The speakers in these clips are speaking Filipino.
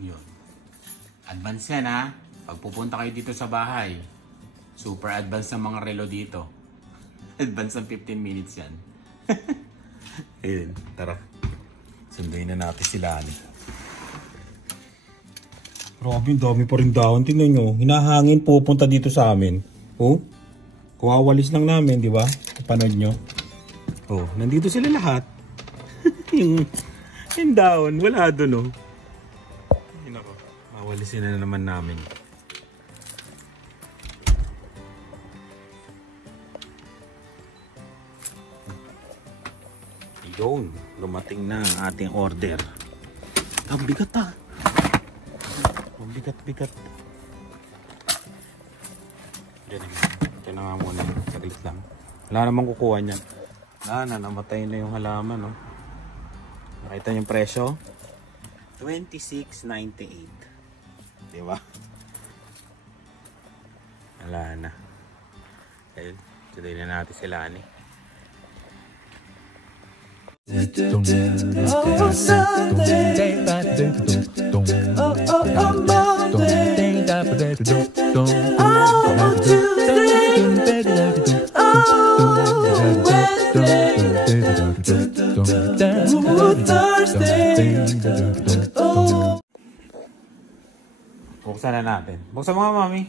Yun. Advance yan ha. Pag pupunta kayo dito sa bahay, super advance ng mga relo dito. Advance ng 15 minutes yan. Ayun, tara. Sunduin na natin sila. Grabe, dami pa rin dahon. Tingnan nyo, hinahangin pupunta dito sa amin. Oh, kuwawalis lang namin, di ba? Panood nyo. Oh, nandito sila lahat. yung dahon, wala doon oh. Ayun ako, mawalisin na naman namin. Yun, lumating na ang ating order. Ang bigat ah. Ang bigat-bigat. Diyan na nga muna. Saglit lang. Wala namang kukuha niyan. Wala na, namatay na yung halaman. No? Nakita niyo yung presyo? $26.98. Diba? Wala na. Ayun. Tuloy na natin sila ni. Oh, Sunday. Oh, Monday. Oh, Tuesday. Oh, Wednesday. Oh, Thursday. Oh. Buksan na natin. Buksan mo nga, mami.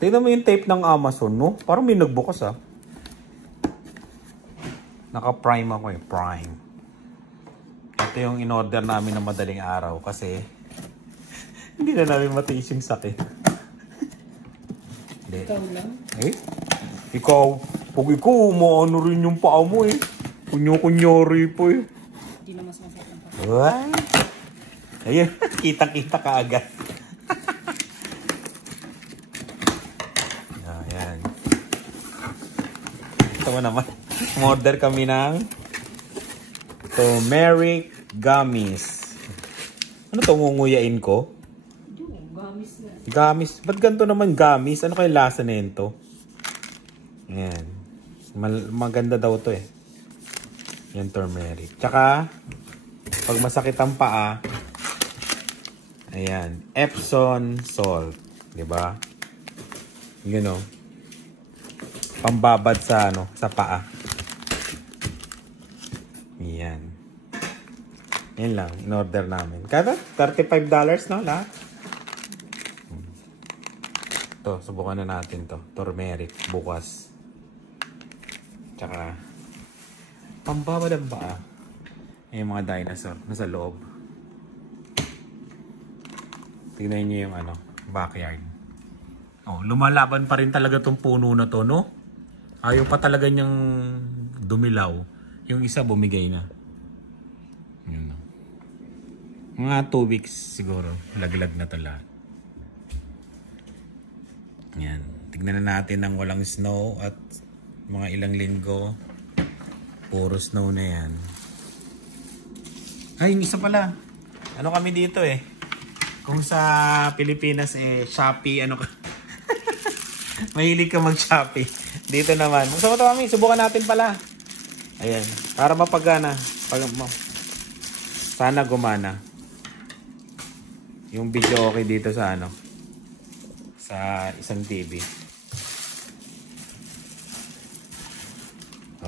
Tignan mo yung tape ng Amazon, no? Parang may nagbukas, ah. Naka-prime ako eh. Prime. Ito yung in-order namin ng madaling araw kasi hindi na namin matiis yung sakit. Ikaw lang? Eh? Ikaw. Pag ikaw, maano rin yung paa mo eh. Kunyo-kunyori po eh. Hindi na mas masakit ang paa. Ay. Ayun. Kita-kita ka agad. Ayan. Ito mo naman. Order kami ng turmeric gummies. Ano to, ngunguyain ko? Gummies na. Gummies? Ba't ganito naman gummies? Ano kayo lasa nito? Ayan. Maganda daw to eh. Yan, turmeric. Tsaka, pag masakit ang paa, ayan, Epsom salt. Diba? Yun o. Pambabad sa ano, sa paa. Yan. Yan lang, in-order namin. Kada $35 no, lahat. Ito, subukan na natin to. Turmeric, bukas. Tsaka, pambabad ang paa. Yung mga dinosaur, nasa loob. Tingnan nyo yung ano, backyard. Oh, lumalaban pa rin talaga tong puno na to, no? Ayaw pa talaga niyang dumilaw. Yung isa bumigay na. Yun. Mga 2 weeks siguro. Laglag na to lahat. Yan. Tignan na natin ng walang snow at mga ilang linggo. Puro snow na yan. Ay, yung isa pala. Ano kami dito eh. Kung sa Pilipinas eh, Shopee, ano ka. Mahilig ka mag-Shopee. Dito naman. Gusto mo ito kami, subukan natin pala. Ayan. Para mapagana. Sana gumana. Yung video okay dito sa ano. Sa isang TV.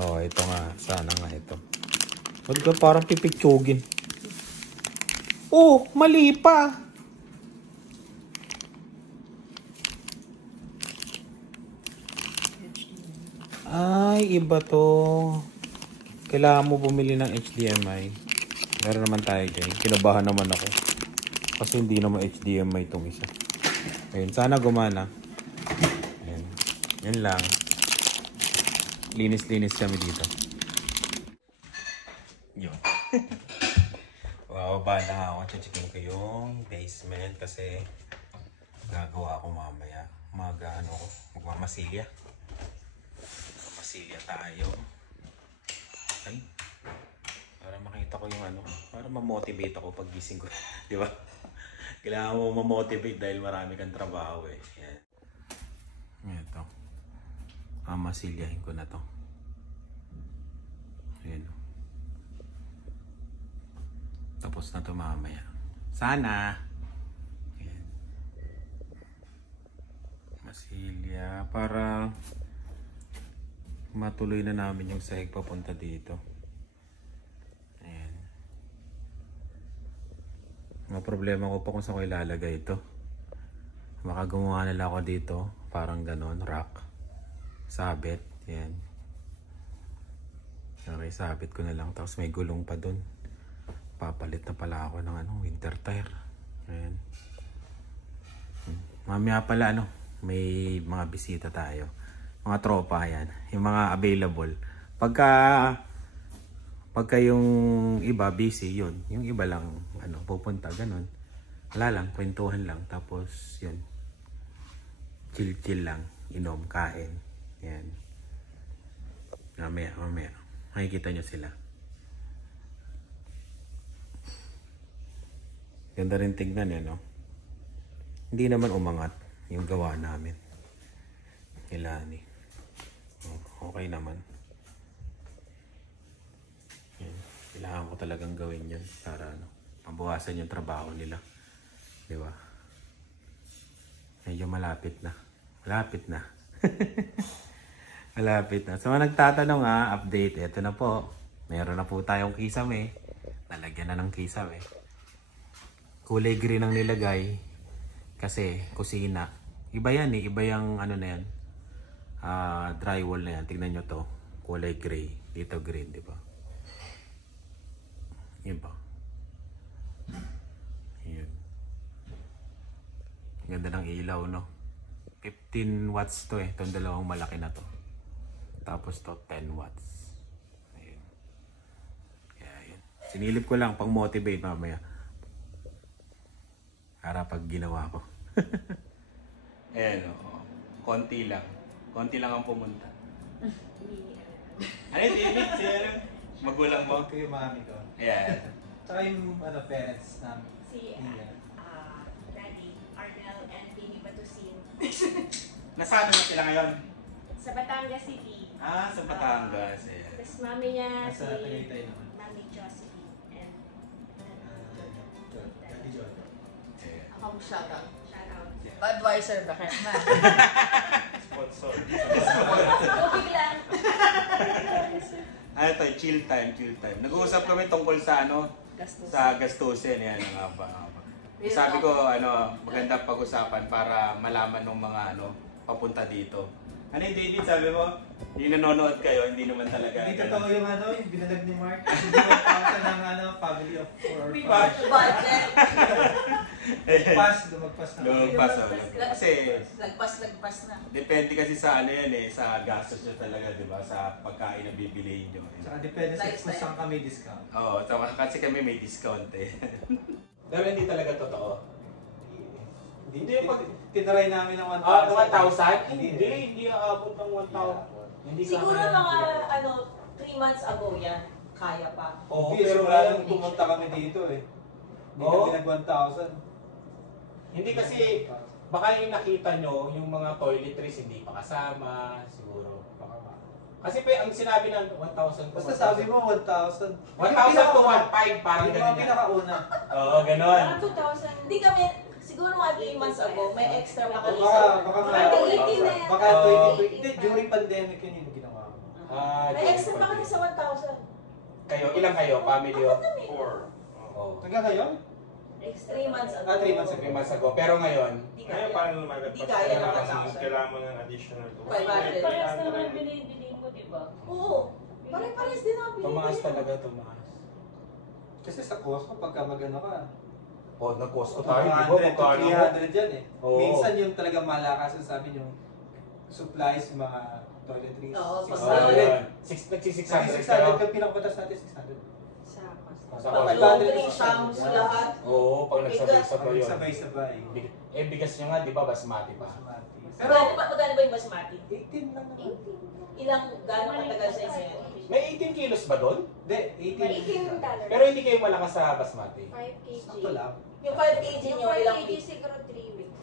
Oh, ito nga. Sana nga ito. Ba't ka parang pipitsugin? Oh, mali pa. Ay, iba to. Kailangan mo bumili ng HDMI. Meron naman tayo dyan. Kinabahan naman ako. Kasi hindi naman HDMI itong isa. Ayun, sana gumana. Ayun. Yan lang. Linis-linis kami dito. Yun. Bababa na ako. Checkin ko yung basement kasi gagawa ako mamaya. Magmamasilya. Magmamasilya tayo. Ay. Para makita ko yung ano. Para ma-motivate ako pag gising ko. Di ba? Kailangan mo ma-motivate dahil marami kang trabaho eh. Yan. Ito. Mamasilyahin ko na to. Ayan. Tapos na to mamaya. Sana. Ayan. Masilya. Para matuloy na namin yung sahig papunta dito. Ayan. Mga problema ko pa kung saan ko ilalagay ito. Makagawa nila ako dito. Parang ganon, rack. Sabit. Ayan. Okay, sabit ko na lang. Tapos may gulong pa dun. Papalit na pala ako ng winter tire. Ayan. Mamaya pala may mga bisita tayo. Mga tropa yan. Yung mga available. Pagka yung iba busy, yun. Yung iba lang pupunta ganun. Wala lang, kwentuhan lang. Tapos yun. Chill lang. Inom, kain. Yan. Mamaya. Makikita nyo sila. Ganda rin tignan no? Hindi naman umangat yung gawa namin. Ilani. Okay naman. Yan. Kailangan ko talagang gawin yun para mabawasan yung trabaho nila. Di ba? Medyo malapit na. Malapit na. So nagtatanong update. Ito na po. Meron na po tayong kisame. Nalagyan na ng kisame. Kulay green ang nilagay. Kasi kusina. Iba yan eh. Iba yung na yan. Drywall na yan. Tignan nyo to. Kulay gray. Dito green, di ba? Iba. Yun. Ganda ng ilaw, no? 15 watts to eh. Itong dalawang malaki na to. Tapos to 10 watts. Ayun. Kaya yun. Sinilip ko lang pang motivate mamaya. Para pag ginawa ko. Ayan o. Konti lang. Konti lang ang pumunta. Ano yung David? Sir? Magulang mo? Ito yung mami ko. Ayan. Tsaka yung parents namin. Si Daddy, Arnel, and Baby Batusin. Nasaan na sila ngayon? Sa Batangas City. Sa Batangas. Ayan. Tapos mami niya si Nasa Tagaytay naman. Mami Josephine and Daddy John. Ayan. Ako shoutout. shout out. Advisor ba kaya na? Sponsor. Okay lang. Ano to? Chill time. Nag-uusap kami tungkol sa Gastos. sa gastusin. Yan nga ba. Sabi ko, maganda pag-usapan para malaman ng mga papunta dito. Ano yung David, sabi mo? Hindi nanonood kayo, hindi naman talaga. Hindi totoo yung yung binalag ni Mark. Hindi magpasa ng family of 4 or 5. Budget. Lumagpas na. Lumagpas. Kasi, Lagpas na. depende kasi sa yan sa gastos nyo talaga, di ba? Sa pagkain na bibili nyo. Tsaka depende sa Lifestyle. kung saan kami discount. Oo, kasi kami may discount eh. Pero hindi talaga totoo. Hindi Hindi, pag- tinry namin ng 1,000. 1,000? Hindi. Hindi aabot ng 1,000. Hindi Siguro kaya. mga 3 months ago yan. Kaya pa. Oo, Hindi, pero simula ngayon, nung pumunta kami dito eh. Hindi Oo. kami nag 1,000. hindi kasi, baka yung nakita nyo, yung mga toiletries hindi pa kasama, siguro. Baka ba. Kasi ang sinabi ng 1,000 to Basta sabi mo 1,000. 1,000 to 1,500, parang Yung mga ganyan. pinakauna. Oo, ganon. Parang 2,000. Hindi kami, siguro mga 3 months ago, may extra Baka makalisa. nga. 2018 na yan. Baka Oo. 2020. Hindi, during pandemic yun yung ginawa ko. May extra makalisa 1,000. Kayo, ilang kayo? Family of? kami. 4. Oo. Taga ngayon? 3 months ago. 3 months 3 months ago. Pero ngayon, Hindi Ngayon, kaya. paano lumagad Di kaya ng Kailangan mo ng additional to. 500. Parehas naman binibili mo, di ba? Oo. Pare-pares din ang tumaas talaga, tumaas. Kasi sa Costco, pagka magano ka, O, nag-Costco tayo, di ba? 100 to Magkano? 300 yan eh. Oo. Minsan yung talagang malakas sa amin yung supplies, yung mga toiletries. Oo, 600. Nagsi-600 600 kayo? ka pinakabatas natin, 600. Sa Laundry, shampoos, lahat. Oo, pag nagsabay-sabay yun. Sabay-sabay. Bigas nyo nga, di ba, basmati pa? Pero, Magkano ba yung basmati? 18 lang naman. Ilang, gano'ng katagal sa isa yan? May 18 kilos ba doon? Hindi, 18 lang. $18. Pero hindi kayo malakas sa basmati. 5 kg. Sakto lang. Yung 5 kg Yung nyo, 4 ilang kg weeks? siguro 3 weeks.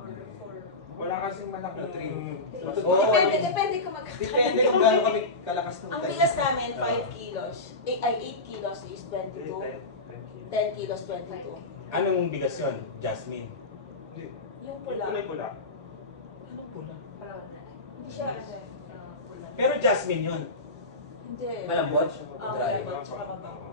Or 4. Wala kasing malaki. Oo. Depende kung magkakaroon. Depende kung gaano kami kalakas ng Ang time. bigas namin, 5 kilos. Ay, 8 kilos is 22. 10 kilos, 22. Anong bigas yun? Jasmine. Hindi. Yung pula. Kulay-pula. Anong pula? Parang, Hindi siya ano. pula. Pero jasmine yun. Hindi. Malambot? Oo, Dry. malambot, tsaka mabango.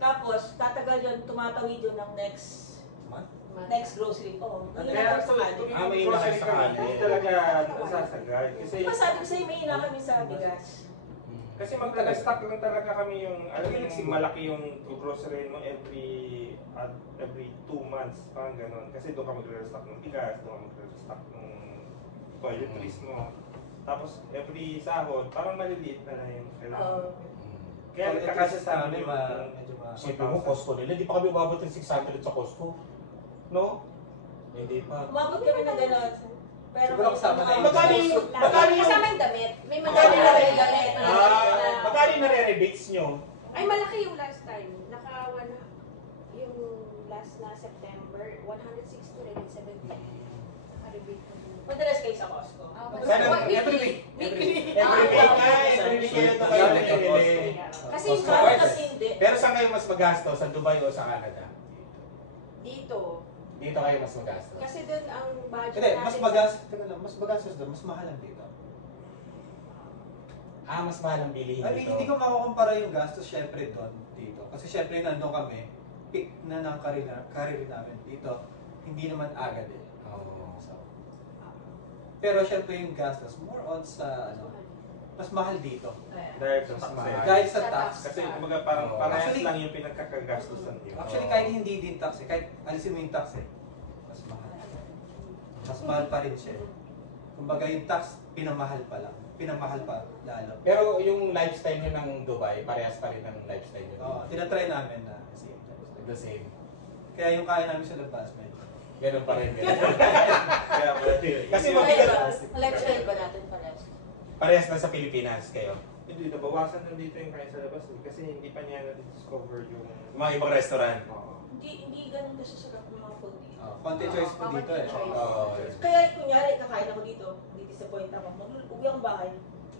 Tapos, tatagal yun, tumatawid yun ng next Man. next grocery. Oo. Kaya Kaya sa sa kanin. may inakay sa kanin. Hindi talaga nasasagay. Kasi Di ba sabi ko sa'yo, may ina kami sa bigas? kasi magtaga-stock lang talaga kami yung alam mo yung malaki yung grocery mo every 2 months parang ganun. Kasi doon ka magre-stock ng bigas, doon ka magre-stock ng toiletries mo. Tapos every sahod, parang maliliit na lang yung kailangan. Kaya nagkakasya sa amin medyo Siyempre mo, Costco nila. Hindi pa kami umabot ng 600 sa Costco. No? Hindi pa. Umabot kami ng gano'n. Pero Siguro kasama na yung Magkano yung... Kasama yung damit. May Magkano magkano na yung damit. magkano yung nare-rebates nyo? Ay, malaki yung last time. Yung last na September, 160 rin, 70. Naka-rebate ko. madalas kayo sa Costco. Sana, every week. Every week nga, every week kayo ito kayo namimili. Kasi Costco Parang Card. kasi hindi. Pero saan kayo mas magasto? Sa Dubai o sa Canada? dito, Dito kayo mas magasto. kasi doon ang budget Hindi, natin. mas magastos, teka lang, mas magastos doon, mas mahal ang dito. Ah, mas mahal ang bilihin Hindi dito. ko makukumpara yung gastos syempre doon dito. Kasi syempre nandun kami, peak na ng career namin dito. Hindi naman agad eh. Oo. So, pero syempre yung gastos, more on sa ano, mas mahal dito. dahil sa Mas tax. mahal. Dahil sa tax. Kasi kumbaga parang Oo. parehas Actually- lang yung pinagkakagastusan niyo. Actually Oo. kahit hindi din tax eh, kahit alisin mo yung tax eh, mas mahal. Mas mahal pa rin siya. Kumbaga yung tax, pinamahal pa lang. Pinamahal pa lalo. Pero yung lifestyle nyo ng Dubai, parehas pa rin ang lifestyle nyo. Oo, tinatry namin na same time. The same. Kaya yung kaya namin sa labas, medyo. Ganun pa rin. Ganun. Kaya Kasi hindi- mabigat. Lifestyle ba natin parehas? Parehas na sa Pilipinas kayo. Hindi, nabawasan na dito yung kaya sa labas eh. Kasi hindi pa niya na-discover yung... Mga ibang restaurant. Oo. Hindi ganun kasi sarap ng mga food dito. Konti choice po dito eh. Oo. Kaya kunyari, kakain ako dito, di-disappoint ako. Uwi akong bahay,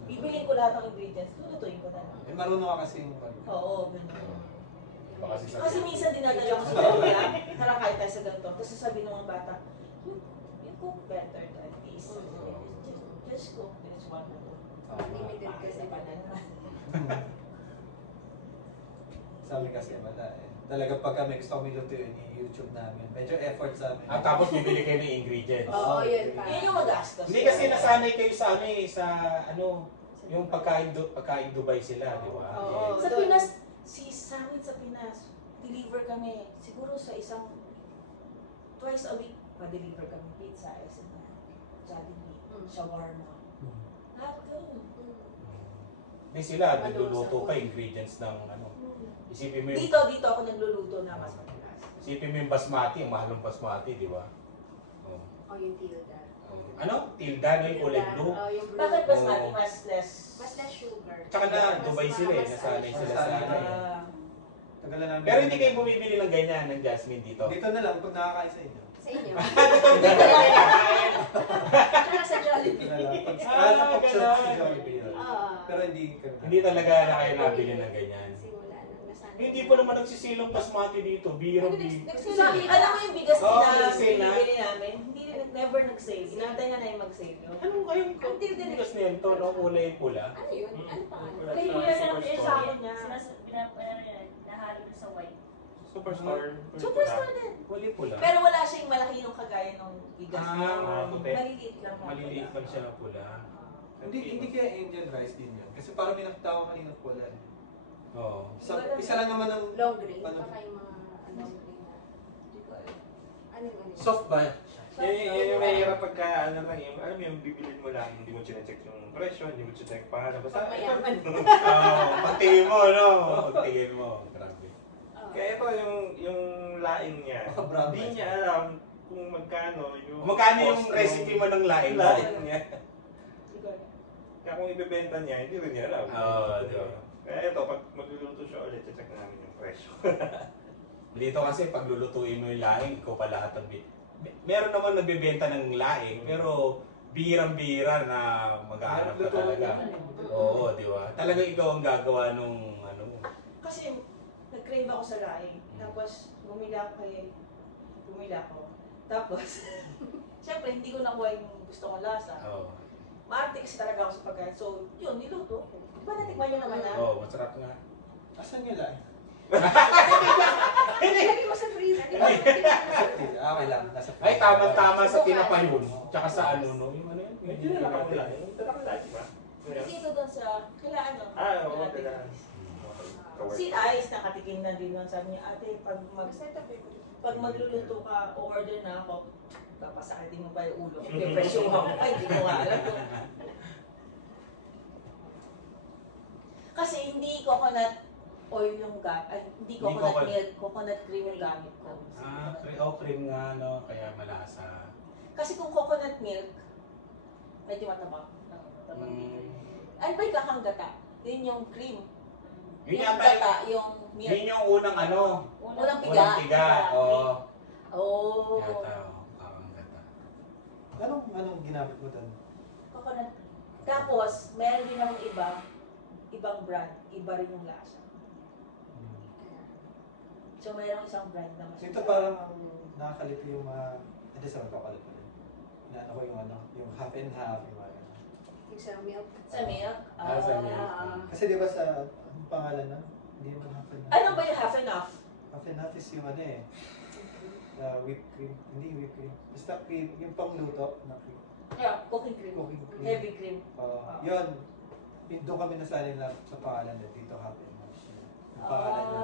bibilin ko lahat ng ingredients, lulutuin ko na lang. Eh, marunong ka kasi yung Oo, ganun. Baka si Kasi minsan dinadala ko sa pamilya, tara kain tayo sa ganito. Tapos sasabihin ng mga bata, you cook better than this. Just cook this one. Limited kasi pa na. Sabi kasi wala eh. Talaga pag kami gusto kami lutuin yung YouTube namin, medyo effort sa amin. At tapos bibili kayo ng ingredients. Oo, yun pa. Yun yung magastos. Hindi kasi nasanay kayo sa ano eh, sa ano, yung pagkain Dubai sila, di ba? Oo. Sa Pinas, sa amin sa Pinas, deliver kami. Siguro sa isang, twice a week, pa-deliver kami. Pizza, Jollibee, shawarma. Lahat ganun. Hindi sila, nagluluto pa ingredients ng ano. Isipin mo yung, Dito ako nagluluto naman sa Pinas. isipin mo yung basmati, ang mahal ng basmati, di ba? Oh. O yung tilda. Ano? Tilda, no? Yung kulay blue. Oh, yung blue. Bakit mas Oo. mati, mas less? Mas less sugar. Tsaka na, Mas Dubai sila eh, mas nasanay ano sila siya. sa ano eh. Tagalan namin. Pero hindi kayo bumibili ng ganyan, ng jasmine dito. Dito na lang pag nakakain sa inyo. Sa inyo. Hindi ka lang kinakain. Tsaka sa Jollibee. Dito na lang. Pag Ah, sa ganun. Jollibee yun. Oo. Pero hindi kami. Hindi talaga na kayo nabili ng ganyan. Simula nang nasanay. Hindi pa naman nagsisilong basmati dito, biro Sabi, alam mo yung bigas Oo, na nag-sale na. binibili namin? Hindi, never nag-sale. Inantay nga na yung mag-sale yun. Anong kayong Until the bigas nito, no? Kulay pula. Ano yun? Ano pa? Kaya yung yung sa akin niya. Nahalo sa white. Superstore. Superstore din. Kulay pula. Pero wala siyang malaki yung kagaya ng bigas. Ah, puti. Maliliit lang. Maliliit lang siya ng pula. Hindi kaya Indian rice din yun. Kasi parang may nakita ko kanina pula. eh. Oo. Isa lang naman ng Long grain. Ano? Baka yung mga long grain na. Hindi ko alam. Ano yung ano? soft ba? Yun yung mahirap pagka ano lang yung, alam mo yung bibilin mo lang, hindi mo chinecheck yung presyo, hindi mo chinecheck pangalan. Basta Pag mayaman. Oo, pagtingin mo, no? Pagtingin mo. Grabe. Kaya ito yung laing niya. Baka brown Hindi rice. niya alam kung magkano yung Magkano yung cost recipe mo ng laing mo? laing niya. Hindi ko alam. Kaya kung ibebenta niya, hindi rin niya alam. Oo, di ba? Kaya ito, pag magluluto siya ulit, check namin yung presyo. Dito kasi pag lulutuin mo yung laing, ikaw pa lahat ng meron naman nagbebenta ng laing, pero birang-bira na mag-aanap ka talaga. Oo, di ba? Talagang ikaw ang gagawa nung ano mo. Kasi nag-crave ako sa laing. Tapos bumili ako kay Bumili ako. Tapos, syempre, hindi ko nakuha yung gusto kong lasa. Oo. Maarte kasi talaga ako sa pagkain. So, yun, niluto ko. Diba natikman nyo naman na? Oo, masarap nga. Asan nyo lang? Lagi ko sa freezer. Di ba? Okay lang. Nasa Ay, tama-tama sa tinapay yun. Tsaka sa ano, no? Yung ano yun? Medyo na lang ako lang. Yung tatak lagi ba? Dito doon sa, kailangan no? Ah, oo, kailangan. Si Ice, nakatikim na din nun. Sabi niya, ate, pag magluluto ka, o-order na ako, papasakitin mo pa yung ulo. Presyo ako. Ay, hindi ko nga alam kung... Kasi hindi coconut oil yung hindi coconut milk, coconut cream yung gamit ko. Cream nga, no? Kaya malasa. Kasi kung coconut milk, medyo matabang. Ano ba yung kakanggata? Yun yung cream. Yun Yung yata, gata, yung milk. yun yung unang ano. Unang piga. Unang piga, oo. Oh. Yata, parang gata. Anong ginamit mo doon? Coconut. Tapos, meron din akong ibang brand. Iba rin yung lasa. So, mayroong isang brand na mas. Ito parang nakakalito yung mga... Hindi sa magkakalito rin. Inaano ko yung yung half and half. Yung mga Yung sa milk. Sa milk? Sa milk. Kasi di ba sa... Anong pangalan na? Hindi naman half and half. Ano ba yung half and half? Half and half is yung ano eh. Whipped cream. Hindi whipped cream. Basta cream. Yung pangluto na cream. Yeah, cooking cream. Cooking cream. Heavy cream. Yun. Doon kami nasanay lang sa pangalan na dito half and half. Yung pangalan na.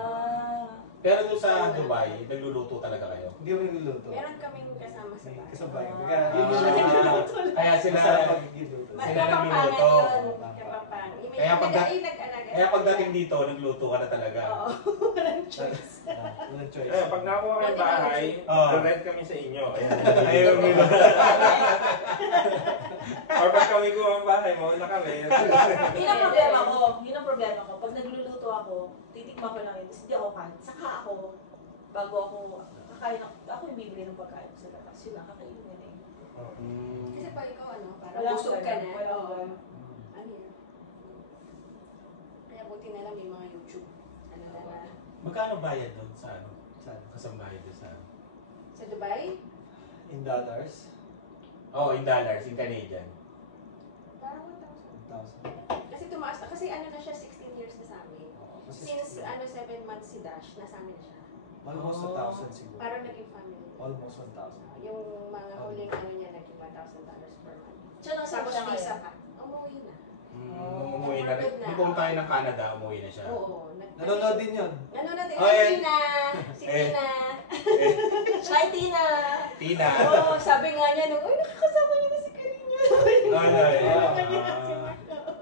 Pero doon sa Dubai, nagluluto talaga kayo? Hindi kami niluluto. Meron kaming kasama sa bahay. Kasabay. Ah. Kaya yun yung niluluto. Kaya sila, Masarap pag-niluluto. Sila Kapampangan nagluluto. yun. Kapampangan. Kaya pagda- nag-alaga. kaya pagdating dito, nagluto ka na talaga. Oo. Walang choice. Pag nakuha kami bahay, rent kami sa inyo. Ayun, Or pag kami kuha ang bahay mo, na kami. Yun ang problema ko. Yun ang problema ko. Pag nagluluto ako, titikman ko lang yun. Tapos hindi ako kain. Saka ako, bago ako kakain ako yung bibili ng pagkain ko sa labas. Yun lang, kakainin yun eh. Kasi pag ikaw parang Wala busog ka na. Wala Oo. ka. Ano yun? Kaya buti na lang may mga YouTube. Ano na na. Magkano bayad doon sa ano? Saan? Kasambahay doon sa ano? Sa Dubai, In dollars? Oh, in dollars, in Canadian. parang 1,000. 1,000. Kasi tumaas na. Kasi ano na siya, 16 years na sa amin. Since 7 months si Dash, nasa amin siya. Almost 1,000 siguro. Parang naging family. Almost 1,000. Yung mga huling ano niya, naging $1,000 per month. Siya nasa Tapos siya visa ngayon. ka. Umuwi na. Umuwi na rin. Di pumunta tayo ng Canada, umuwi na siya. Oo. Nanonood din yun. Nanonood din. Oh, eh. Tina! Si Tina! Hi, Tina! Tina! Oo, sabi nga niya nung, uy, nakakasama niya na si Karina. Ano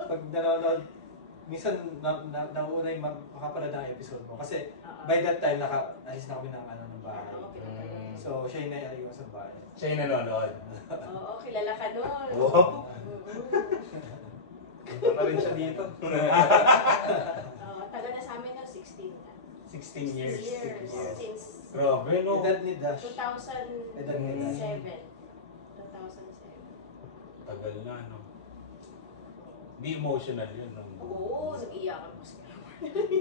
Pag nanonood, minsan nauna yung makapanood ng episode mo. Kasi by that time, naka-alis na kami ng bahay. Okay na pala. So, siya yung naiayos sa bahay. Siya yung nanonood. Oo, kilala ka nun. Oo. Mm. Punta na rin siya dito. Taga na sa amin na 16 na. 16 years. 6 years. 6 years. Since Grabe, no? Edad ni Dash. 2007. Edad ni Dash. 2007. Tagal na, no? Di emotional yun. No? Oo, nag-iyakan ko si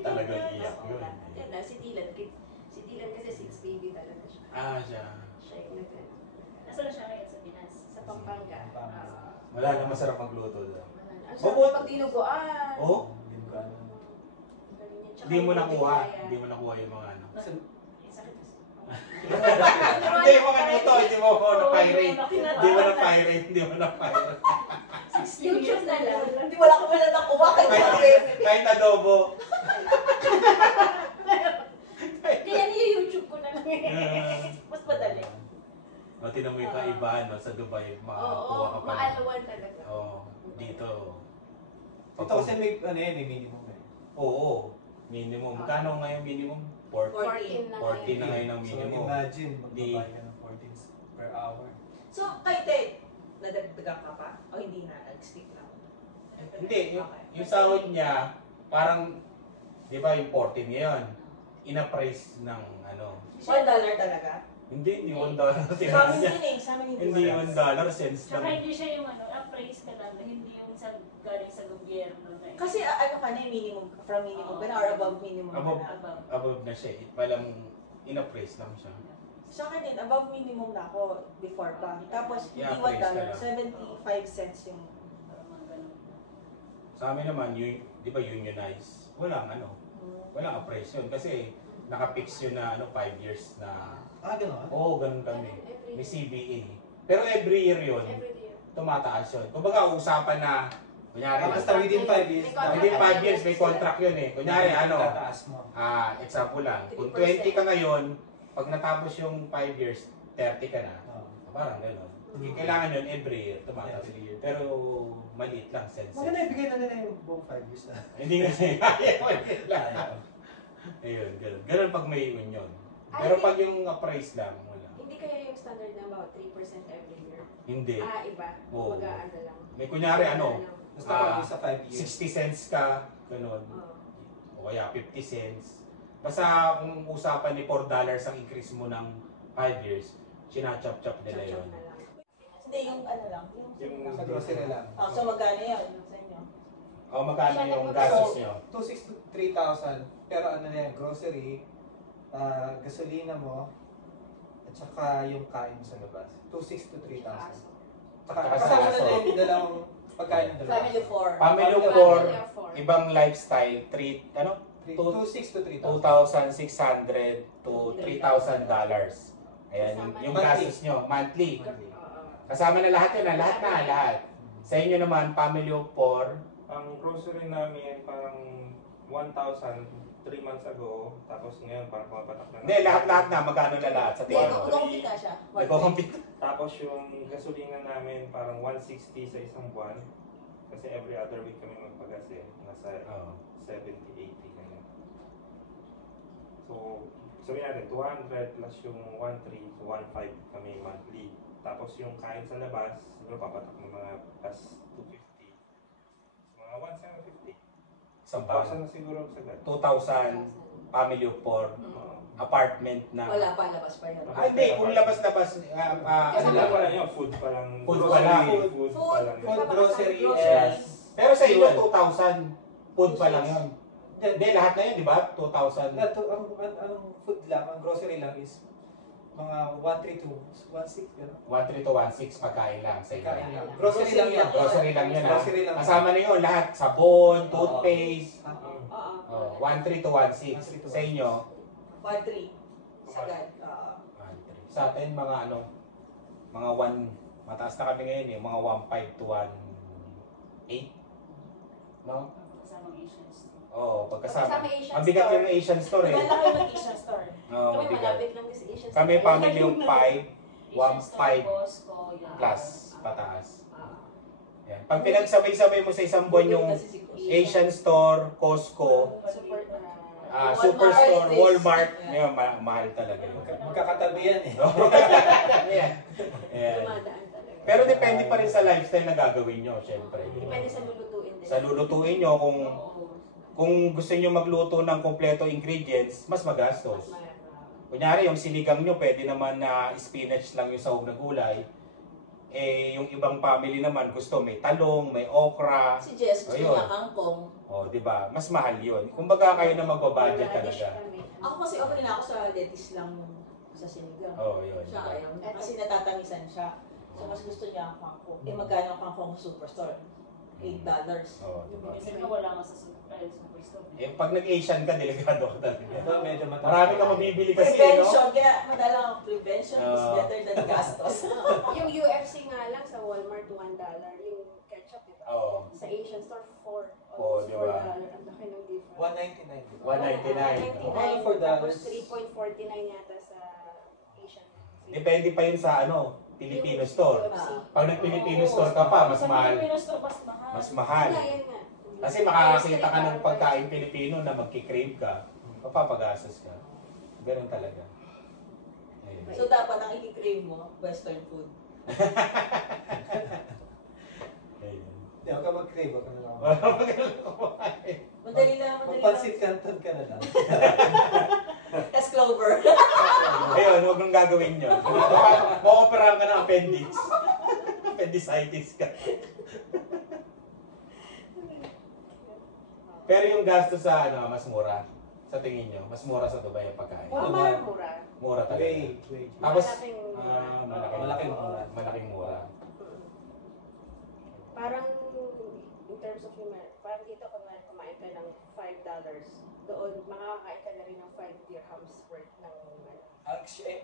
Talagang iyak yun. Yan na, si Dylan. Si Dylan kasi 6 baby talaga siya. Ah, siya. Siya yung Nasaan na siya ngayon sa Pinas? sa Pampanga. Wala na masarap magluto doon. Ang Oo. sarap pag dinuguan. Oh? Hindi ko alam. Galing yan. Tsaka Hindi mo yung nakuha. bigaya. Hindi mo nakuha yung mga ano. Sakit. Hindi mo nakuha. Hindi mo ako na-pirate. Hindi mo na-pirate. Hindi mo na-pirate. YouTube na lang. Hindi wala ko wala nakuha kay Kahit adobo. Kaya ni-YouTube ko na lang. Mas madali. Mati na mo yung kaibahan no, sa Dubai. Oo, Makakuha ka pa. maalawan talaga. Oo. Dito. Ito kasi may minimum eh. Oo. Minimum. Kano ngayon minimum? 40. 14 na 14 na ngayon ang So, minimum. imagine, magbabayad ka ng 14 per hour. So, kay Ted, nadagdagan ka pa? O hindi na? Nag-stick na? Hindi. Yung, Okay. yung sahod niya, parang, di ba yung 14 ngayon? Inappraise ng ano. $1 talaga? Hindi $1 Sa amin sinabi niya. din eh. Sa amin Hindi $1 cents Saka lang. hindi siya yung appraise ka lang, hindi yung galing sa gobyerno na eh. Kasi ano ka na yung minimum, from minimum ka na or above minimum ka Above. na? Above. Above na siya. Walang inappraise lang siya. Sa akin din, above minimum na ako before pa. Tapos, hindi Yeah, $1, praise ka 75 cents yung... Parang mga ganun. Sa amin naman, di ba unionize? Walang walang appraisal kasi nakapix yun na 5 years na. Gano'n? Oo, ganun kami. Every May CBA. Pero every year yun, Every year. tumataas yun. Kumbaga, usapan na, kunyari, Basta within 5 years. within 5 years may contract yun eh. Kunyari, Tataas mo. example lang, kung 20 ka ngayon, pag natapos yung 5 years, 30 ka na. Parang gano'n. Kailangan yun every year, tumataas. Every year. Pero maliit lang, sense. Maganda ibigay na nila yung buong 5 years na. Hindi kasi kaya, maliit lang. Ayun, gano'n. Gano'n pag may union. Pero pag yung appraise lang, wala. Hindi kaya yung standard na about 3% every year? Hindi. Iba. Oo. Mag-aano lang. May kunyari Basta pag sa 5 years. 60 cents ka, gano'n. Oo. O kaya 50 cents. Basta kung usapan ni $4 ang increase mo ng 5 years, sinachop-chop nila Chop-chop yun. na lang. Hindi, yung ano lang. Yung Sa grocery lang. So magkano yan sa inyo? O magkano yung gastos nyo? 2,600 to 3,000. Pero ano na yan, grocery, gasolina mo, at saka yung kain mo sa labas. 2,600 to 3,000. Tsaka Tsaka kasama sa na aso. din yung dalawang pagkain ng dalawa. Family 4. Family Family for Family of four. ibang lifestyle, 2,600 to 3,000. $2,600 to $3,000. Ayan, yung Monthly. gastos nyo, monthly. Monthly. Oo. Kasama na lahat yun, lahat. Sa inyo naman, family of 4, Ang grocery namin parang 1,000 3 months ago, tapos ngayon parang pumapatak na. hindi, lahat na, magkano na lahat sa Hindi, tingin mo? nag-compute ka siya. Nagko-compute. Tapos yung gasolina namin parang 160 sa isang buwan. Kasi every other week kami magpagas eh. Nasa Oo. 70-80 ganyan. So, sabihin natin 200 plus yung 1.3, so 1.5 kami monthly. Tapos yung kain sa labas, siguro papatak ng mga plus 250. So, mga 1,750. Isang 1,000 baon. na siguro sagad. 2,000, family of 4, apartment na. Wala pa, labas pa yan. Ay, hindi, kung labas-labas, ano Ano lang. pa lang yun? Food pa lang. Food pa lang. Food pa lang. yun. Food, grocery, Groceries. Pero sa inyo, 2,000, food pa lang yun. Hindi, lahat na yun, di ba? 2,000. Ang food lang, ang grocery lang is mga 1,3 to 1,6, gano'n. 1,3 to 1,6 pagkain lang sa inyo. Kain lang. Grocery lang yan. Grocery lang yun, ha? Grocery lang. Kasama na yun, lahat. Sabon, toothpaste. Oo. 1,3 to 1,6. Sa inyo, 1-3. Sagad. 1,3. Sa atin, mga mga 1, mataas na kami ngayon eh, mga 1,5 to 1,8. No? Kasamang Asians. Oo, pagkasama. Pagkasama Asian Mabigat store. yung Asian store eh. Wala kayo mag-Asian store. Oo, Kami mabigat. malapit lang sa Asian Kami Store. family yung 5, Asian store, 1,5 Costco, yun. plus, pataas. Ah. Yan. Pag pinagsabay-sabay mo sa isang buwan yung Asian store, Costco, Super, Superstore, Walmart, Walmart, this. yun, mahal talaga yun. Magkakatabi yan eh. Ayan. Ayan. dumadaan talaga. Pero depende pa rin sa lifestyle na gagawin nyo, syempre. Depende sa lulutuin din. Sa lulutuin nyo, kung gusto nyo magluto ng kompleto ingredients, mas magastos. Mas Kunyari, yung sinigang nyo, pwede naman na spinach lang yung sahog na gulay. Eh, yung ibang family naman, gusto may talong, may okra. Si Jess, gusto Ayun. niya kangkong. O, di ba? Mas mahal yun. Kumbaga, kayo na magbabudget Radish talaga. kami. Ako kasi okay na ako sa lettuce lang sa sinigang. Oo, yun. Siya Diba? ayaw. Kasi natatamisan siya. So mas gusto niya ang kangkong. Eh magkano ang kangkong superstore? $8. Oo, diba? Kasi nga wala nga sa superstore. Eh, pag nag-Asian ka, delikado ka talaga. Ito medyo mataas. Marami ka mabibili kasi, no? Prevention, kaya madalang ang prevention is Oo. better than gastos. Yung UFC nga lang sa Walmart, $1. Yung ketchup, di ba? Oo. Sa Asian store, $4. Oo, di ba? $4. Ang laki ng difference. 199. di ba? 199. Oh, $4. Tapos 3.49 yata sa Asian. Depende pa yun sa Filipino store. UFC. Pag nag-Filipino store ka pa, mas Sa mahal. Filipino store, mas mahal. Mas mahal. Yan nga, yan nga. Kasi makakakita ka ng pagkain Pilipino na magkikrave ka, mapapagastos ka. Ganun talaga. Ayun. So dapat ang i-crave mo, western food. Ayun. Hindi, huwag ka mag-crave, huwag ka na lang. Madali lang, madali lang. Magpansit canton ka na lang. As clover. Ayun, huwag nang gagawin nyo. Ma-operahan ka ng appendix. Appendicitis ka. Pero yung gasto sa mas mura. Sa tingin nyo, mas mura sa Dubai ang pagkain. Parang mura. Mura talaga. Way. Tapos, Malaking mura. Parang in terms of human, parang dito kung kumain ka ng $5, doon makakakain ka na rin ng 5 dirhams worth ng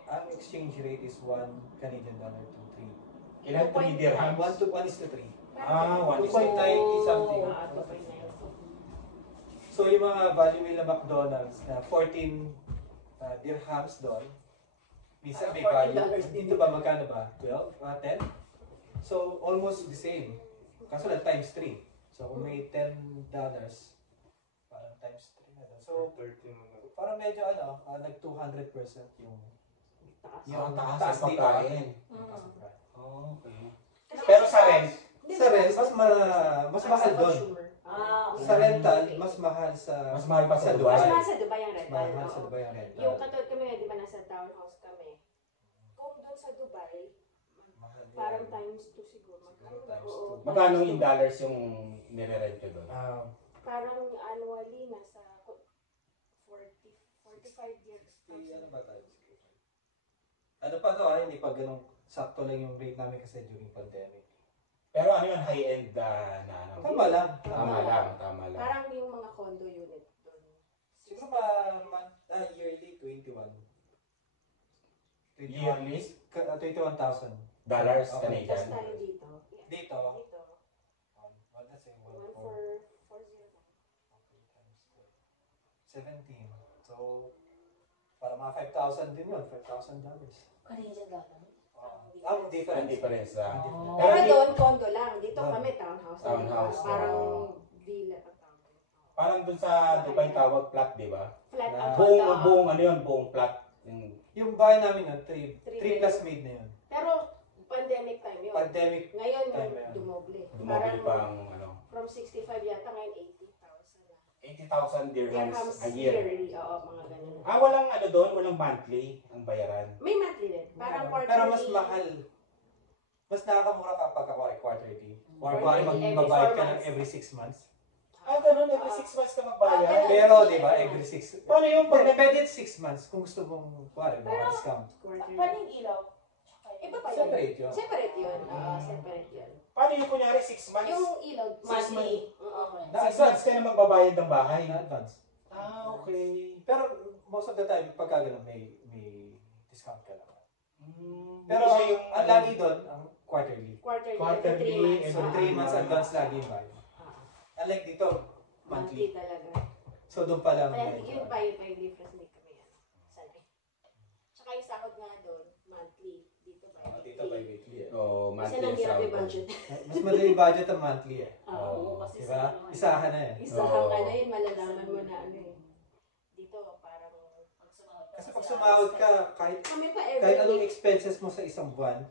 Ang exchange rate is 1 Canadian dollar to 3. ilan 3 dirhams? 1 is to 3. 1 is to 2.90 something. 2.90. So yung mga value meal na McDonald's na 14 dirhams doon, minsan may value. Dito ba magkano ba? 12? 10? So almost the same. Kaso lang times 3. So kung may $10, parang times 3 na doon. So 13 parang medyo nag 200% yung taas ng dito. pagkain. Okay. Pero sa rent, Sa rent, mas mahal doon. Sa rental, mas mahal sa mas mahal pa sa Mas Dubai. mahal sa Dubai ang rental. mahal sa oo. Dubai ang rental. Yung katulad kami, di ba nasa townhouse kami. Kung doon sa Dubai, Mahal yun. parang times 2 siguro. Siguro times Oo, two. Magkano times in two. dollars yung nire-rent nyo doon? Parang annually nasa 45 years. Ano ba tayo? Ano pa to hindi pa ganun sakto lang yung rate namin kasi during pandemic. Pero ano yun, high-end na ano? Tama lang. Tama lang. Parang yung mga condo unit doon. Siguro yearly 21. Yearly? 21,000. Dollars, Okay. Canadian. Tapos tayo dito. Dito? Dito. Let's say 1440. 17. So, para mga 5,000 din yun. $5,000. Canadian dollar. Ang difference. Ang difference lang. Oh. Pero Pero doon, condo lang. Dito Doon. kami, townhouse. Townhouse, Parang oo. villa pa tawag. parang dun sa Dubai tawag flat, di ba? Flat Na- ang Buong, condo. buong ano yun, buong flat. Yung bahay namin yun, 3 Three plus made na yun. Pero pandemic time yun. Pandemic. Ngayon, Time na yun. dumoble. Dumobili Parang pang ano, from 65 yata, ngayon 80,000 na. 80,000 dirhams Dirhams a year. yearly. Oo, mga ganun. Walang ano doon, walang monthly ang bayaran. May monthly din. Parang quarterly. Pero mas mahal. Mas nakakamura kapag quarterly. Or Quarterly, every magbabayad 4 ka ng months. every 6 months. Ganun, every 6 months ka magbayad. Pero, di ba, every 6. Paano yung pag Pwede 6 months kung gusto mong, Pero- discount. Quarterly. Paano yung ilaw? Iba pa yun. Separate yun. Separate yun. Oo, separate yun. Paano yung kunyari 6 months? Yung ilaw, monthly. Oo. 6 months ka na magbabayad ng bahay. In advance. Okay. Pero, most of the time, pagka ganun, may discount ka naman. Pero, Pero siya yung ang lagi doon, ang quarterly. Quarterly. Quarterly, every 3 months. So, every 3 months month. advance lagi yung bayad. Ah, Unlike dito, monthly monthly. talaga. So, doon pa lang. Kaya medyo- yun pa yung difference hindi kami sanay. Tsaka yung sahod nga doon, monthly. Dito bi-weekly. Dito by weekly eh. Oh, Kasi monthly nang hirap sahod. yung budget. Mas madali budget ang monthly eh. Oo. Oo, kasi Diba? sa ano, Isahan na eh. Isahan ka Oo. na yun, malalaman mo na ano eh. Dito parang, pag sumahod ka Kasi sa pag sahod, sumahod ka, kahit kami pa kahit anong every week. expenses mo sa isang buwan,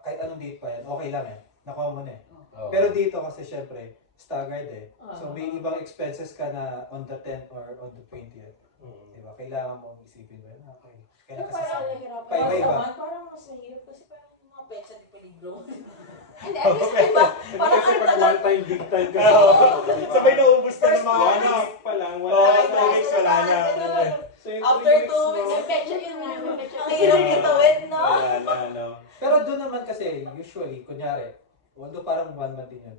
kahit anong date pa yan, okay lang eh. Nakuha mo na eh. Oh. Pero dito kasi syempre, staggered eh. So may ibang expenses ka na on the 10th or on the 20th. Diba? Kailangan mo isipin mo yun. Okay. Pero Kailangan kasi parang sa... nahihirapan. Paiba-iba. Parang mas mahirap kasi parang mga petsa di peligro. Hindi, at least, diba? Parang Kasi ang pag tagal. one time, big time ka. Sabay naubos na ng mga One ano. week pa lang. Oo, One 2 weeks wala na. So yung After 3 weeks 2 weeks, mo, May petsa yun nga, may petsa. Ang hirap gitawin, no? Wala na, no? Pero doon naman kasi, usually, kunyari, although parang 1 month din yun,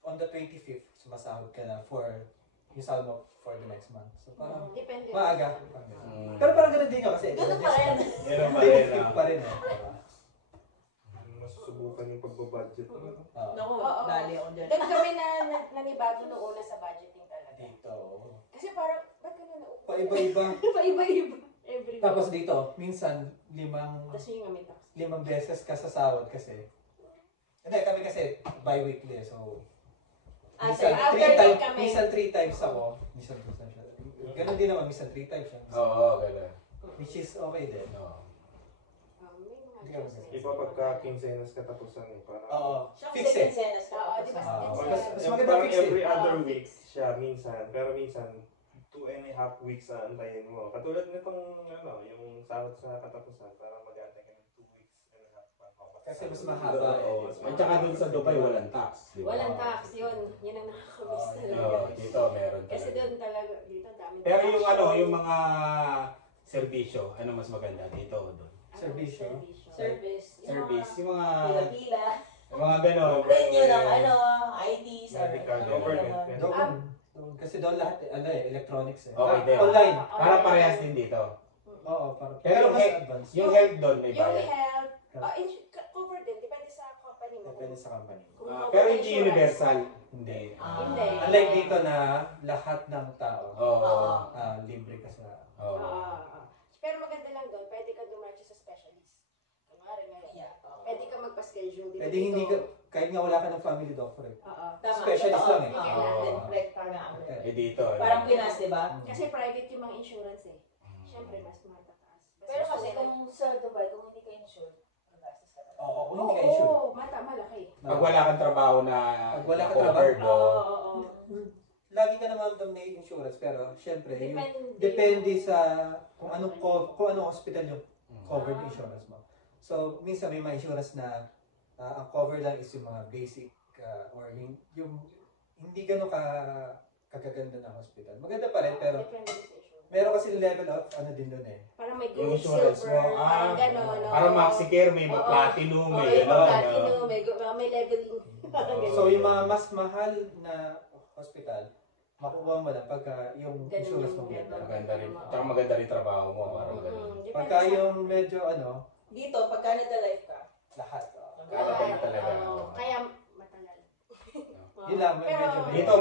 on the 25th, sumasahod ka na for yung sahod mo for the next month. So parang Depende. maaga. Mm. Pero parang ganun din yun kasi. Ganun pa rin. Meron pa rin, 25th no? pa rin eh. Diba? masusubukan yung pagbabudget. Oo. Naku, Oo. dali ako dyan. Doon kami na nanibago noong una sa budgeting talaga. Dito. Kasi parang, ba't ka na naupo? Paiba-iba. Paiba-iba. Every week. Tapos dito, minsan, 5 Tapos yun nga may tax. beses ka sa sahod kasi. Hindi, kami kasi bi-weekly so minsan after 3 week times, kami. minsan 3 times ako, minsan 2 times siya. Ganun din naman, minsan 3 times siya. Oo, ganun. Which is okay din. No. May mga Hindi ka adjustments. Iba pagka quincenas katapusan eh. Parang, Oo. Siya Fix kasi eh. quincenas ka. Oo, di ba? Oo. It's Mas- a- mas yung maganda parang fix eh. every other Oo, week fix. siya minsan. Pero minsan, 2.5 weeks na antayin mo. Katulad nitong, yung sahod sa katapusan, para mag-aantay ka ng 2 weeks and a half. Kasi mas mahaba. Oo. At saka dun sa Dubai, walang tax. Di ba? Walang tax, yun. Yun ang nakakamiss talaga. Oo, dito meron Kasi talaga. doon talaga, dito dami. Pero yung ano, yung mga serbisyo, ano mas maganda dito o doon? Servisyo. Service. Service, yung mga Pila-pila. ganon. Renew ng IDs. Medical, government. ganun. Doon. Kasi doon lahat, electronics eh. Okay, din. Online. Parang parehas din dito. Oo, parang. Pero Pero yung mas health- advanced. Yung health doon may Yung bayad. health, covered din. Depende sa company mo. Depende sa company. Kung Pero covered hindi insurance. universal. Hindi. Hindi. Unlike dito na lahat ng tao Oo. libre ka sa... Oo. Pero maganda lang doon, pwede ka dumarcho sa specialist. Kunwari ngayon. Yeah. Pwede ka magpa-schedule dito. Pwede hindi ka, kahit nga wala ka ng family doctor eh. Oo. Tama. Specialist Totoo. lang eh. Oo. Oo. Correct. Parang Eh dito. Parang Pinas, di ba? Kasi private yung mga insurance eh. Siyempre, mas matataas. Pero kasi kung sa Dubai, kung hindi ka insured, magastos ka talaga. Oo, kung hindi ka insured. Oo, malaki. Pag wala kang trabaho na Pag wala kang covered, Oo, oo. oo. Lagi ka naman doon may insurance pero syempre yung, Depende. depende sa kung anong hospital yung covered insurance mo. So minsan may mga insurance na ang cover lang is yung mga basic or yung hindi gano'n kagaganda ng hospital. Maganda pa rin pero Depende sa insurance. meron kasi level of ano din doon eh. Parang may Yung gold, insurance silver, mo, parang gano'n. no? parang maxicare, may Oo. platinum, Oo, may yung gano'n. platinum, may leveling. Parang ganun. So yung mga mas mahal na hospital, makukuha mo lang pagka yung Ganun insurance yung mo ganda. Maganda rin. Tsaka maganda rin trabaho mo, parang gano'n. Depende Pagka sa- yung medyo ano, Dito, pag Canada Life ka, lahat. Canada na talaga. Oo, kaya matagal. Yun lang, Pero, medyo Dito,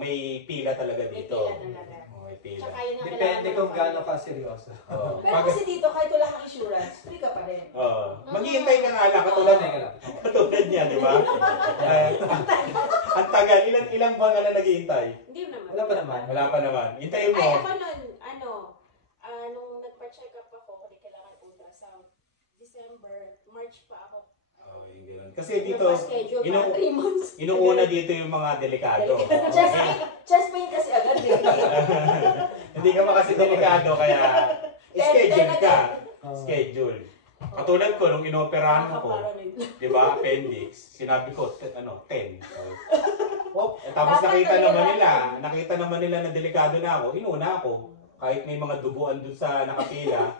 may pila talaga may dito. pila talaga. May pila. Tsaka yun ang Depende kailangan kung ng gaano family. ka seryoso. Oo. pero kasi dito, kahit wala kang insurance, free ka pa rin. Oo. Maghihintay ka nga lang, katulad niya, di ba? Ang tagal, ilang buwan ka na naghihintay? Hindi naman. Wala pa naman. Wala pa naman. Hintayin mo. Ay, ako nun, nung nagpa-check up ako, hindi kailangan ultrasound. December, March pa ako. Oh, yung ganun. Kasi dito, Nagpa-schedule para 3 months. inuuna dito yung mga delikado. Chest pain kasi agad eh. Hindi ka pa kasi delikado, kaya schedule ka. Schedule. Katulad ko, nung inoperahan ko, di ba, appendix, sinabi ko, 10. Tapos nakita naman nila na delikado na ako, inuna ako. Kahit may mga duguan dun sa nakapila,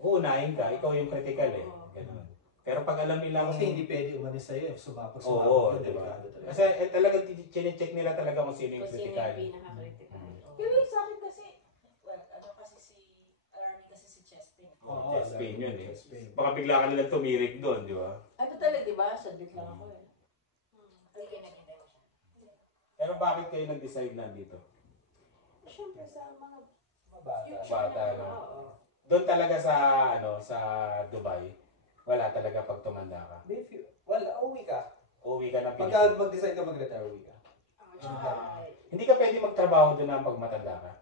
uunahin ka, ikaw yung critical eh. Ganun. Pero pag alam nila Kasi hindi pwede umalis sa'yo. Sumapag Oo, yun, di ba? delikado talaga. Kasi talagang chinecheck nila talaga kung sino yung Kung sino critical. yung pinaka-critical. Pero sa akin kasi, well, ano kasi alarming kasi si chest pain. Oo, Chest pain yun eh. chest pain. Baka bigla ka nilang tumirik doon, di ba? Ano talaga, di ba? Sadbit lang ako eh. Hindi ka naghintay mo siya. Pero bakit kayo nag-decide na dito? Siyempre sa mga Mabata. future Bata na. na. Oo. Doon talaga sa Dubai, wala talaga pag tumanda ka. Wala, uwi ka. Uwi ka na Pagka mag-decide ka mag-retire, uwi ka. Tsaka, Hindi ka pwede magtrabaho doon na pag matanda ka.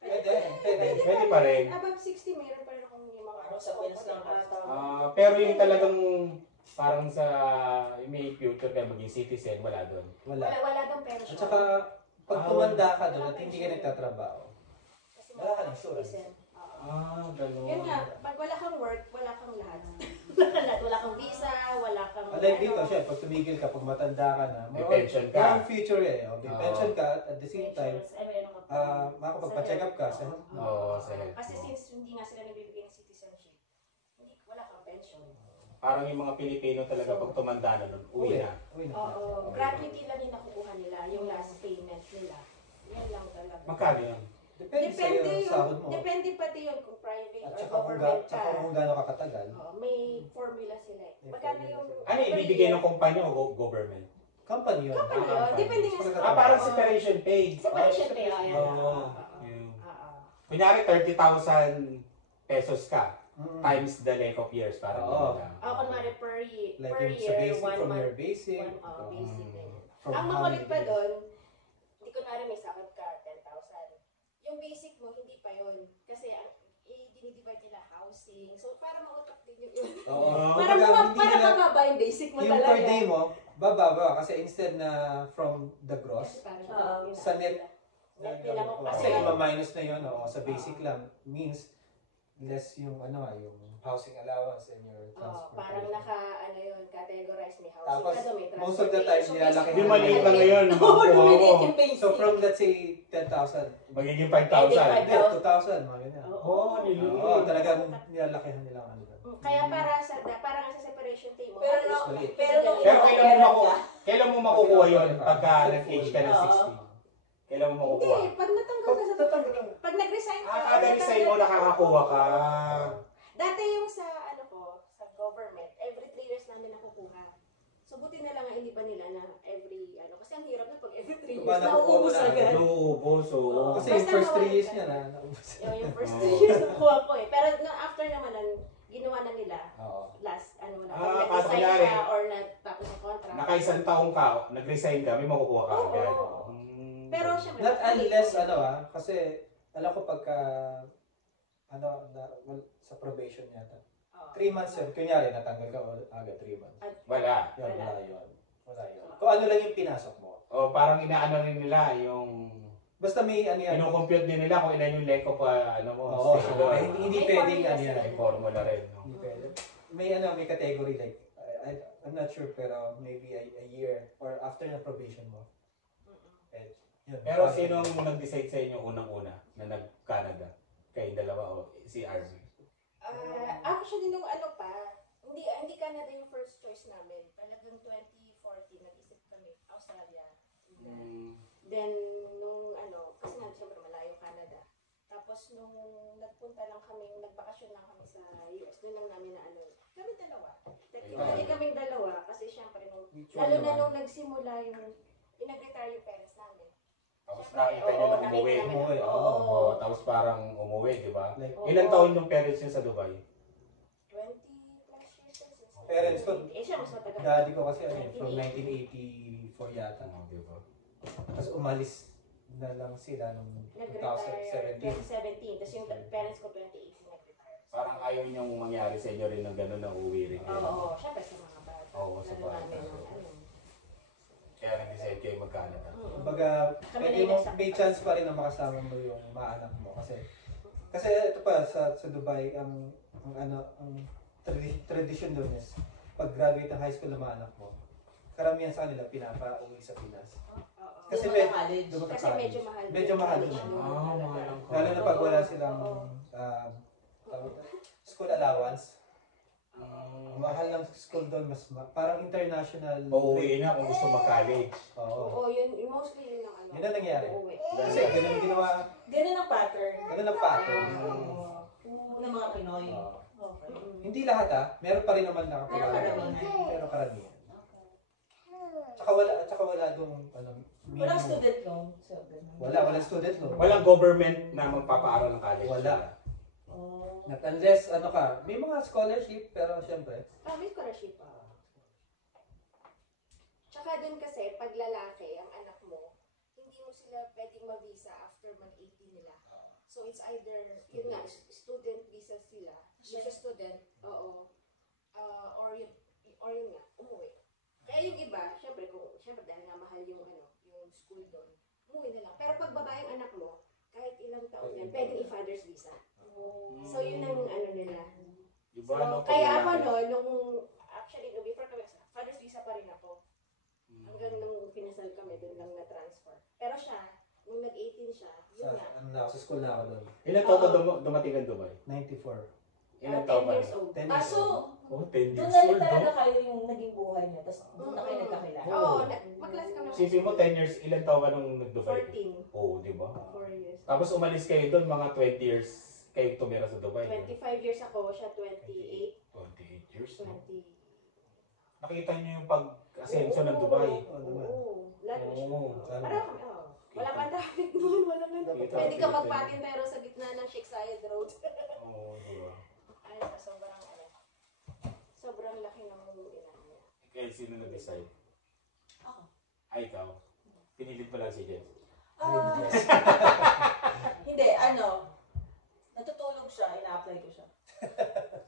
Pwede. Pwede pa rin. above 60, mayroon pa rin akong yung mga Ano, sa Pinas lang ba? Pero yung talagang parang sa may future ka maging citizen, wala doon. Wala. Wala daw pension. At saka, pag tumanda ka doon at hindi ka nagtatrabaho, Kasi wala ka ng mga insurance. citizen. Oo. Ganun. Yun nga, pag wala kang work, wala kang lahat. Wala kang visa, wala kang Like dito, siya, pag tumigil ka, pag matanda ka na, May pension ka. May future eh. May Oo. pension ka, at the same time, Ay, meron ka pa. makapagpa-check up ka sa Oo, sa health. Kasi since hindi nga sila nabibigay ng citizenship, wala kang pension. Parang yung mga Pilipino talaga pag tumanda na nun, uwi na. Uwi na. Oo, gratuity lang yung nakukuha nila, yung last payment nila. Yan lang talaga. Magkano yan? Depende sa iyo, sahod mo. Depende pati yun kung private At or saka government ka. saka kung gaano ka katagal. Oo, may formula sila eh. May Magkano formula yung... sila. Ano, ibibigay ng kumpanya o government? Company yun. Company yun, depende nga sa... Parang separation pay. Separation pay, Oo. Yun. Kunyari, 30,000 pesos ka Mm. times the length of years. Parang Oo. yun lang. Kunwari per year, Like per yung sa year, basic, 1 from month. your basic. Basic ganyan. from Ang how makulit many pa days. doon, hindi kunwari may sakit ka, 10,000. Yung basic mo, hindi pa yun. Kasi dinidivide nila housing. So, para mautak din yung yun. Oo. Para Kumbaga, hindi para nila- mababa yung basic mo yung talaga. per day mo, bababa kasi instead na from the gross, Kasi parang sa net, Net nila mo kasi kasi. ima-minus na yun, sa basic lang, means less yung ano nga, yung housing allowance and your Parang transportation. yun, categorize may housing. Tapos, Kasi may most of the time, transportation. nilalaki Yung na maliit lang ngayon, Oo, makukuha lumiliit mo. yung basic. So from let's say 10,000, Magiging Eh, 5,000. hindi, 2,000, mga ganyan. Oo, niliit. Oo, talagang nilalakihan nila ang ano doon. Kaya parang sa separation table. Pero, Maliit. pero Kailan mo makukuha yun pagka nag-age ka ng 60? Kailan mo Hindi, makukuha? pag natanggal ka sa pag nag-resign ka. Kada resign mo, nakakakuha ka. Dati yung sa sa government, every 3 years namin nakukuha. So buti na lang nga hindi pa nila na every kasi ang hirap na pag every 3 years Paano nauubos nakukuha mo na? agad. Nauubos, oo. Kasi Basta yung first 3 mawala years ka. niya na, naubos. Yung first Oo. 3 years nakuha ko eh. Pero after naman ginawa na nila Oo. last na Ah, pag nag-resign katunyari. ka or natapos ang contract. Nakaisang taong ka, nag-resign ka, may makukuha ka Oo. agad. Pero syempre, Not unless, kasi alam ko pagka, sa probation yata. 3 months yun, kunyari natanggal ka agad 3 months. Wala. Yun, Wala. wala yun. Wala yun. Kung ano lang yung pinasok mo. O parang inaano rin nila yung... Basta may ano yan. Kinukompute din nila kung ilan yung leko pa, mo, Oo, schedule. hindi May pwedeng formula ano yan. sila. May formula rin. No? Hindi pwede. May category like, I'm not sure pero maybe a year or after na probation mo. Eh, yun. Pero sino ang nag-decide sa inyo unang-una na nag-Canada? Kayong dalawa o si Arvin? Actually, nung hindi Canada yung first choice namin. Talagang 2014, nag-isip kami, Australia. Then, nung kasi nga, siyempre malayo Canada. Tapos, nung nagpunta lang kami, nagbakasyon lang kami sa US, doon lang namin na kami dalawa. Technically kaming dalawa, kasi siyempre, lalo na nung nagsimula yung, nag-retire yung parents namin. Tapos Siyempre, nakita nyo na nakita umuwi. namin, Umuwi, oo. Oo, tapos parang umuwi, di ba? Like, Ilan taon yung parents nyo sa Dubai? 20 plus years since. Parents ko, Siya mas matagal. daddy ko kasi from 1984 yata. Di ba? Tapos umalis na lang sila nung Nag-retire 2017. 2017. Tapos yung parents ko 2018 nag-retire. Parang ayaw niyong mangyari sa inyo rin ng gano'n na uwi rin kayo. Oo, syempre sa mga bata. Oo, sa Lalo bata. namin yung Kaya nag-decide kayo mag-Canada. Kumbaga, Kami pwede na mo, yung may chance pa rin na makasama mo yung maanak mo kasi ito pa sa Dubai ang tradition doon is pag graduate ng high school ng maanak mo, karamihan sa kanila pinapa-uwi sa Pinas. Kasi doon Kasi medyo mahal. Medyo mahal doon. mahal ang Lalo na pag wala silang school allowance. Mahal ng school doon, parang international. Uuwi na kung gusto mag-college. Oo. Oo, yun, mostly yun ang Yun ang nangyari. uuwi. Kasi ganun ang ginawa, Ganun ang pattern. ganun ang pattern. Ng mga Pinoy. Oo. Okay. Hindi lahat meron pa rin naman nakapag-aral. Karamihan. Pero karamihan. Tsaka wala dong minimum. Walang student loan. So, ganun. Walang student loan. Walang government na magpapaaral ng college. Wala. Oh. Not unless may mga scholarship pero syempre. May scholarship. Tsaka dun kasi, pag lalaki, ang anak mo, hindi mo sila pwedeng ma-visa after mag-18 nila. So it's either, yun nga, student visa sila, visa student, oo, or yun nga, umuwi. Kaya yung iba, syempre dahil nga mahal yung school doon, umuwi na lang. Pero pag babaeng anak mo, kahit ilang taon yan, pwedeng i-father's visa. So yun ang nila. Diba, So, kaya ako nung before kami, father's visa pa rin ako. Hanggang nung pinasal kami, doon lang na-transfer. Pero siya, nung nag-18 siya, yun nga. Sa school na ako doon. Ilan taon ka dumating ng Dubai? 94. Ilan 10 taon ka? years old. 10 years So, old. Oh, 10 doon years na rin old, talaga no? kayo yung naging buhay niya. Tapos doon na kayo nagkakilala. Oo, magklase kami. Sisipin mo 10 years, ilan taon ka nung nag-Dubai? 14. Oo, di ba? 4 years. Tapos umalis kayo doon, mga 20 years kayo tumira sa Dubai. 25 years ako, siya 28. 28 years, no? 20. Nakita niyo yung pag-asenso ng Dubai. Oo. Lalo siya. Oo. Parang kami, wala pa traffic doon, wala nga. Pwede ka magpatintero sa gitna ng Sheikh Zayed Road. Oo, di ba? Ay, sobrang laki ng ilan niya. Kaya sino nag-decide? Ako. Ay, ikaw. Pinilit pa lang si Jen. Hindi, natutulog siya, ina-apply ko siya.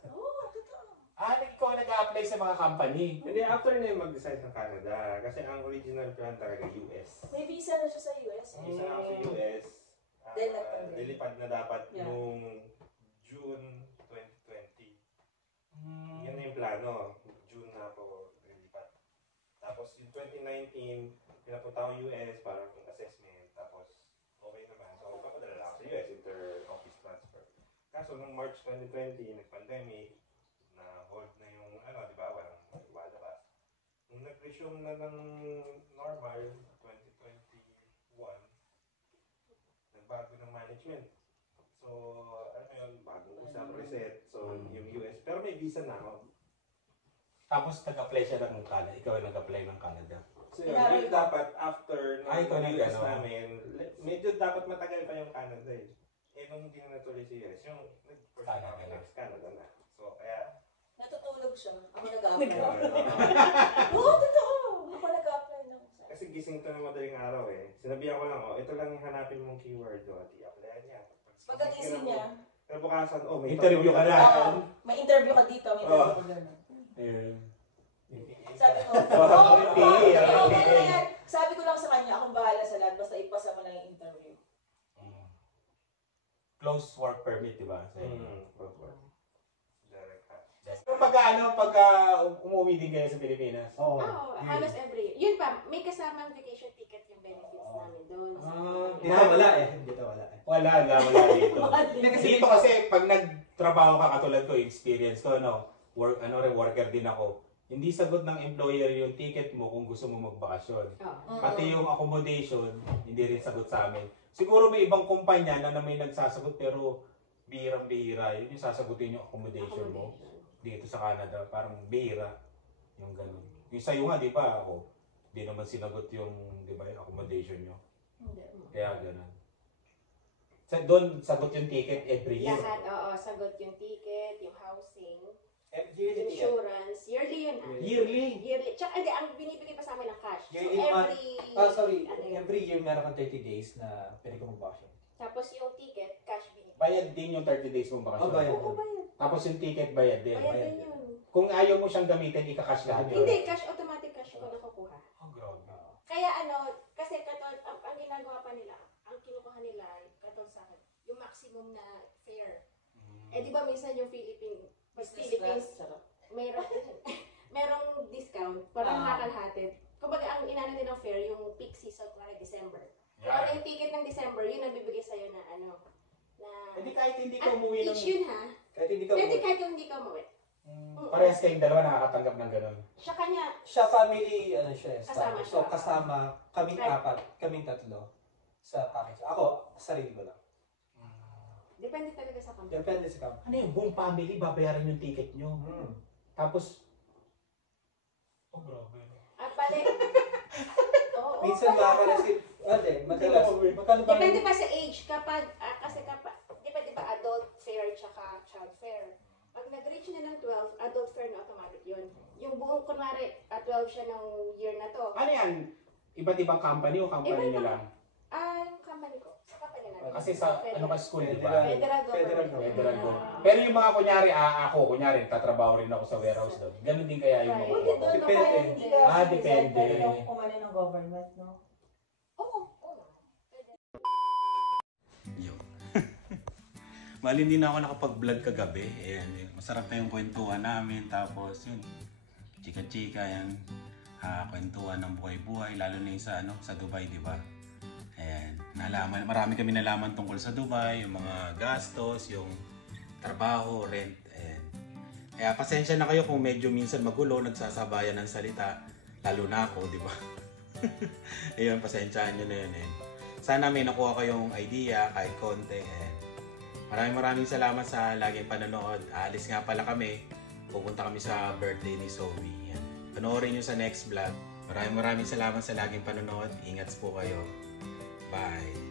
Oo, totoo. Ikaw nag-a-apply sa mga company. Hindi, after na yung mag-decide ng Canada. Kasi ang original plan talaga US. May visa na siya sa US. Isa ako sa US. Then, nagpandemic. Nilipad na dapat Yeah. nung June 2019, pinapunta ko US para yung assessment. Tapos, okay naman. So, papadala lang ako sa US, inter-office transfer. Kaso, nung March 2020, nag-pandemic, na-hold na yung, di ba, walang iwalabas. Nung nag-resume na ng normal, 2021, nagbago ng management. So, bagong usap, reset. So, yung US. Pero may visa na ako. Tapos nag-apply siya ng Canada. Ikaw yung nag-apply ng Canada. So, yun dapat after ng ikaw na US gano'n. namin, medyo dapat matagal pa yung Canada eh. Nung hindi na natuloy si US, yung first Canada na. Canada na. So, kaya... Natutulog siya. Ako nag-apply. Oo, totoo. Ako nag-apply lang. Kasi gising to ng madaling araw eh. Sinabihan ko lang, ito lang yung hanapin mong keyword. I-apply niya. Pagkagising niya. Pero bukasan, may Interview ka na. May interview ka dito. May interview ka doon. Sabi ko, sabi ko lang sa kanya, akong bahala sa lahat, basta ipasa mo lang yung interview. Close work permit, di ba? Direct Pagka umuwi din kayo sa Pilipinas? Oo, halos every year. Yun pa, may kasamang vacation ticket yung benefits namin doon. Dito wala eh. Wala dito. Dito kasi pag nagtrabaho ka katulad ko, experience ko, worker din ako. Hindi sagot ng employer yung ticket mo kung gusto mo magbakasyon. Pati yung accommodation, hindi rin sagot sa amin. Siguro may ibang kumpanya na may nagsasagot pero bihirang-bihira. Yun yung sasagutin yung accommodation mo dito sa Canada. Parang bihira. Yung ganun. Yung sa'yo nga, di ba ako? Hindi naman sinagot yung, di ba, yung accommodation nyo. Kaya ganun. Doon, sagot yung ticket every year. Lahat, sagot yung ticket, yung housing, Yearly ticket. insurance, yearly yun Yearly? Tsaka hindi, ang binibigay pa sa amin ng cash. So Yearly every year meron kang 30 days na pwede ka mag-vacation. Tapos yung ticket, cash binibigay. Bayad din yung 30 days mong bakasyon. bayad. Oo, bayad. Tapos yung ticket, bayad din. Bayad din yun. Kung ayaw mo siyang gamitin, ika-cash lahat yun. Hindi, cash, automatic cash ko nakukuha. Oh, grabe. Kaya kasi ang ginagawa pa nila, ang kinukuha nila, katol sa akin, yung maximum na fare. Eh di ba minsan yung Philippines, merong discount, parang nakakalhatid. Kumbaga ang inano nilang fare, yung peak season, para December. Para yung ticket ng December, yun ang bibigay sa'yo na Hindi kahit hindi ka umuwi ng... each yun ha? Kahit hindi ka Pwede kahit hindi ka umuwi. Parehas kayong dalawa nakakatanggap ng gano'n. Siya kanya, Siya family, siya. Kasama So, siya. kasama, kaming Right. apat, kaming tatlo sa package. Ako, sarili ko lang. depende talaga sa company. Depende sa company. Ano yung buong family, babayaran yung ticket nyo. Tapos... Oh, grabe. At pati, oo. Minsan makakalasip, madalas, magkano ba? Depende pa sa age. Kasi depende ba adult fare tsaka child fare. Pag nag-reach na ng 12, adult fare na automatic yun. Yung buong, kunwari, 12 siya ng year na to. Ano yan? Iba't ibang company o company Iba-iba. nyo lang? Yung company ko. Sa company namin. Kasi sa ano ka school, di ba? Federal government. Federal go. Pero yung mga kunyari, tatrabaho rin ako sa warehouse doon. Ganun din kaya yung Right. Buti doon, Depende. kaya hindi ka Depende. pwede kang umano ng government, no? Oo. Yo. Bali hindi na ako nakapag-vlog kagabi. Ayan, masarap na yung kwentuhan namin. Tapos yun, chika-chika yan. Kwentuhan ng buhay-buhay. Lalo na yung sa Dubai, di ba? Ayan, marami kami nalaman tungkol sa Dubai. Yung mga gastos, yung trabaho, rent. Ayan. Kaya pasensya na kayo kung medyo minsan magulo, nagsasabayan ng salita. Lalo na ako, di ba? Ayun, pasensyahan nyo na yun. Sana may nakuha kayong idea kahit konti. Maraming salamat sa laging panonood. Aalis nga pala kami. Pupunta kami sa birthday ni Zoe. Yan. Panoorin nyo sa next vlog. Maraming salamat sa laging panonood. Ingat po kayo. Bye!